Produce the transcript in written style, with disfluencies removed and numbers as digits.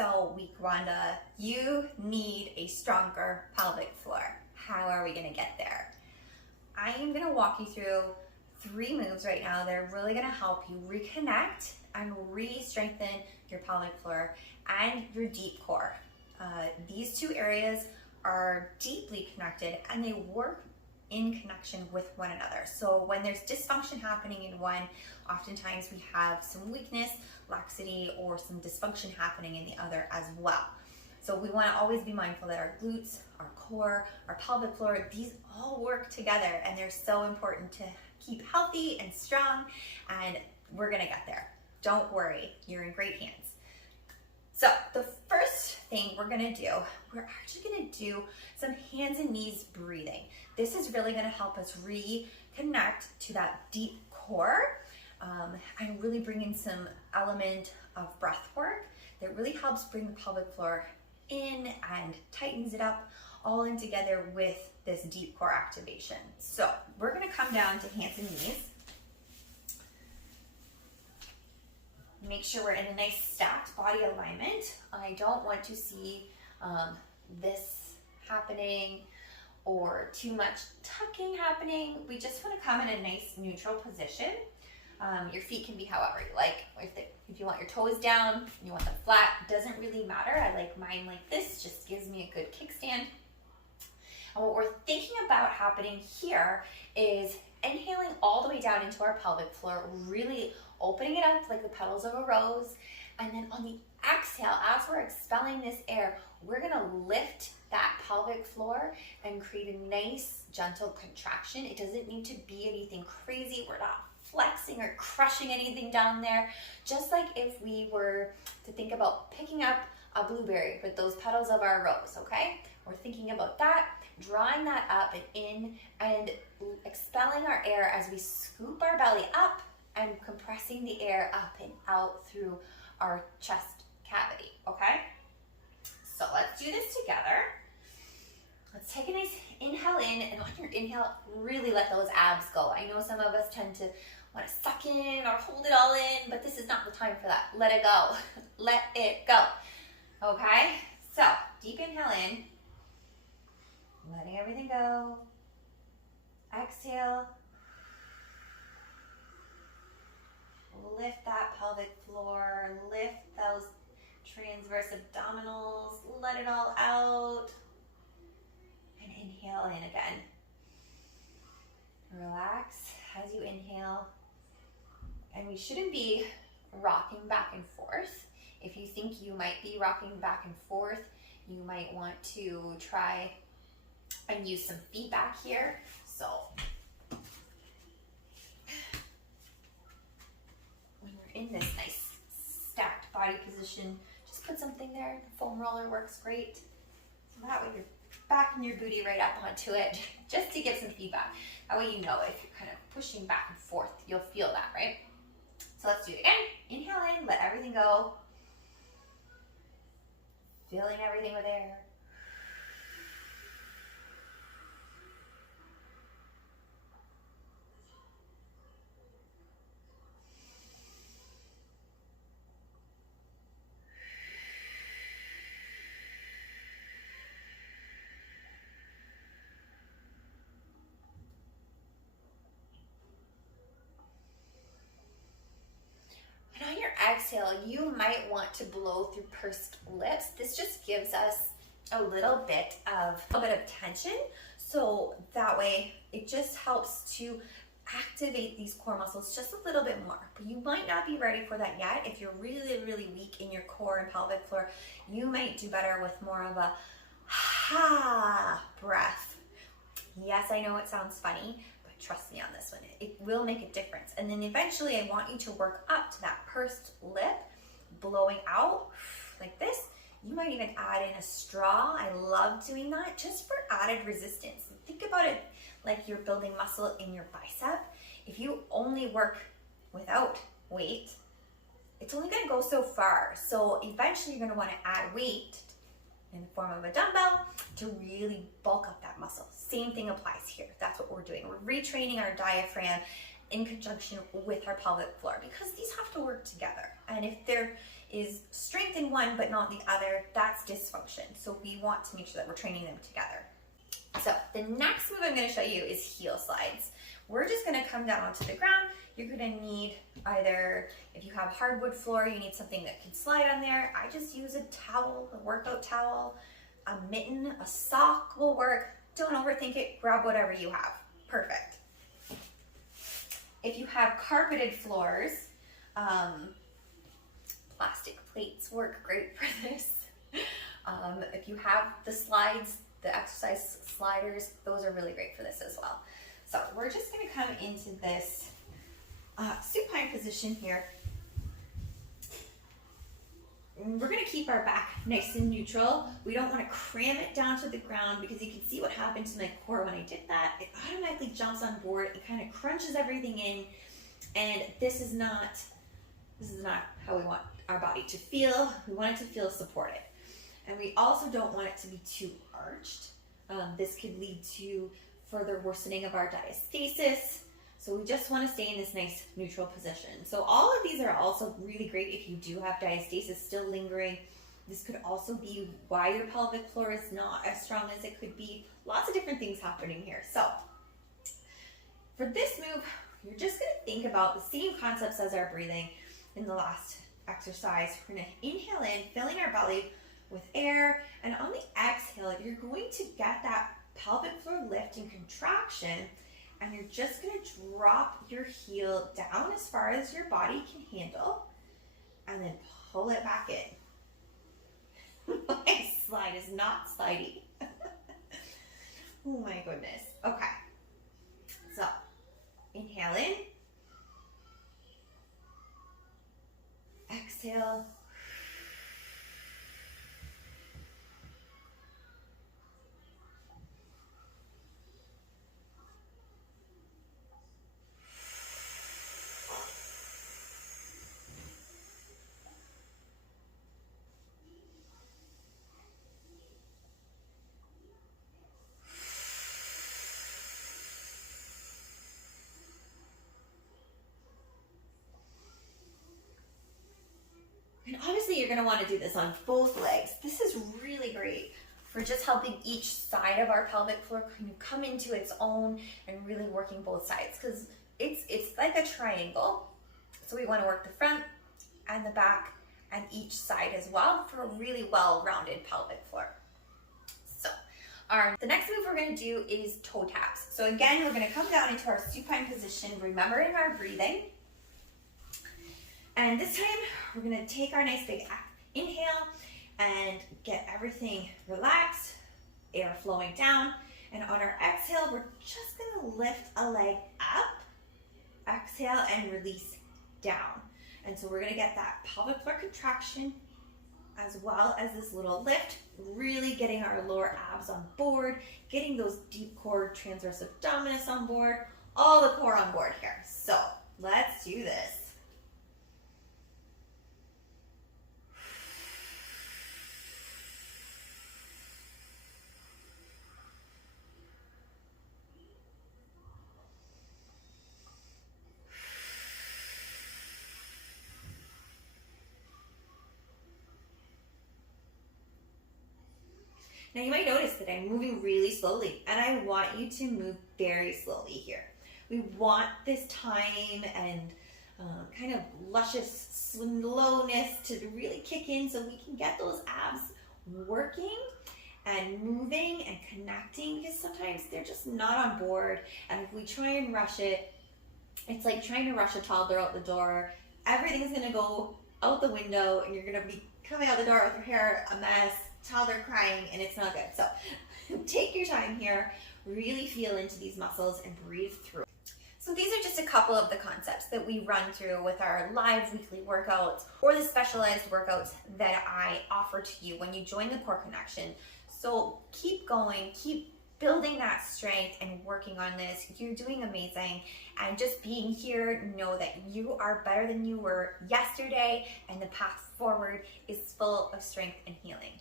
So week Rhonda, you need a stronger pelvic floor. How are we gonna get there? I am gonna walk you through 3 moves right now that are really gonna help you reconnect and re-strengthen your pelvic floor and your deep core. These 2 areas are deeply connected and they work in connection with one another. So when there's dysfunction happening in one, oftentimes we have some weakness, laxity, or some dysfunction happening in the other as well. So we want to always be mindful that our glutes, our core, our pelvic floor, these all work together and they're so important to keep healthy and strong, and we're gonna get there. Don't worry, you're in great hands. So the first thing we're actually gonna do some hands and knees breathing. This is really gonna help us reconnect to that deep core and really bring in some element of breath work that really helps bring the pelvic floor in and tightens it up all in together with this deep core activation. So we're gonna come down to hands and knees. Make sure we're in a nice stacked body alignment. I don't want to see this happening or too much tucking happening. We just want to come in a nice neutral position. Your feet can be however you like. If you want your toes down, you want them flat, doesn't really matter. I like mine like this, just gives me a good kickstand. And what we're thinking about happening here is inhaling all the way down into our pelvic floor, really opening it up like the petals of a rose. And then on the exhale, as we're expelling this air, we're gonna lift that pelvic floor and create a nice, gentle contraction. It doesn't need to be anything crazy. We're not flexing or crushing anything down there. Just like if we were to think about picking up a blueberry with those petals of our rose, okay? We're thinking about that, drawing that up and in, and expelling our air as we scoop our belly up and compressing the air up and out through our chest cavity, okay? So let's do this together. Let's take a nice inhale in, and on your inhale, really let those abs go. I know some of us tend to want to suck in or hold it all in, but this is not the time for that. Let it go. Let it go. Okay? So, deep inhale in, letting everything go. Exhale. Lift that pelvic floor, lift those transverse abdominals, let it all out. And inhale in again. Relax as you inhale. And we shouldn't be rocking back and forth. If you think you might be rocking back and forth, you might want to try and use some feedback here. So when we're in this nice stacked body position, just put something there. The foam roller works great. So that way you're backing your booty right up onto it, just to give some feedback. That way you know if you're kind of pushing back and forth, you'll feel that, right? So let's do it again. Inhale in, let everything go. Filling everything with air. And on your exhale, you might want to blow through pursed lips. This just gives us a little bit of tension. So that way it just helps to activate these core muscles just a little bit more. But you might not be ready for that yet. If you're really, really weak in your core and pelvic floor, you might do better with more of a ha breath. Yes, I know it sounds funny, but trust me on this one. It will make a difference. And then eventually I want you to work up to that pursed lip, blowing out like this. You might even add in a straw. I love doing that just for added resistance. Think about it like you're building muscle in your bicep. If you only work without weight, it's only gonna go so far. So eventually you're gonna wanna add weight in the form of a dumbbell to really bulk up that muscle. Same thing applies here. That's what we're doing. We're retraining our diaphragm in conjunction with our pelvic floor because these have to work together. And if is strength in one but not the other, that's dysfunction. So we want to make sure that we're training them together. So the next move I'm going to show you is heel slides. We're just going to come down onto the ground. You're going to need either, if you have hardwood floor, you need something that can slide on there. I just use a towel, a workout towel, a mitten, a sock will work. Don't overthink it. Grab whatever you have. Perfect. If you have carpeted floors, plastic plates work great for this. If you have the slides, the exercise sliders, those are really great for this as well. So we're just going to come into this supine position here. We're going to keep our back nice and neutral. We don't want to cram it down to the ground, because you can see what happened to my core when I did that. It automatically jumps on board and kind of crunches everything in, and this is not how we want our body to feel. We want it to feel supported. And we also don't want it to be too arched. This could lead to further worsening of our diastasis. So we just want to stay in this nice neutral position. So all of these are also really great if you do have diastasis still lingering. This could also be why your pelvic floor is not as strong as it could be. Lots of different things happening here. So for this move, you're just going to think about the same concepts as our breathing in the last exercise. We're going to inhale in, filling our belly with air, and on the exhale, you're going to get that pelvic floor lift and contraction, and you're just going to drop your heel down as far as your body can handle, and then pull it back in. My slide is not slidey. Oh my goodness. Okay. So, inhale in. Exhale. And obviously you're going to want to do this on both legs. This is really great for just helping each side of our pelvic floor kind of come into its own and really working both sides, because it's like a triangle. So we want to work the front and the back and each side as well for a really well-rounded pelvic floor. So the next move we're going to do is toe taps. So again, we're going to come down into our supine position, remembering our breathing. And this time, we're going to take our nice big inhale and get everything relaxed, air flowing down. And on our exhale, we're just going to lift a leg up, exhale, and release down. And so we're going to get that pelvic floor contraction as well as this little lift, really getting our lower abs on board, getting those deep core transverse abdominis on board, all the core on board here. So let's do this. Now you might notice that I'm moving really slowly, and I want you to move very slowly here. We want this time and kind of luscious slowness to really kick in so we can get those abs working and moving and connecting, because sometimes they're just not on board. And if we try and rush it, it's like trying to rush a toddler out the door. Everything's gonna go out the window and you're gonna be coming out the door with your hair a mess, toddler crying, and it's not good. So take your time here, really feel into these muscles and breathe through. So these are just a couple of the concepts that we run through with our live weekly workouts or the specialized workouts that I offer to you when you join the Core Connection. So keep going, keep building that strength and working on this. You're doing amazing. And just being here, know that you are better than you were yesterday, and the path forward is full of strength and healing.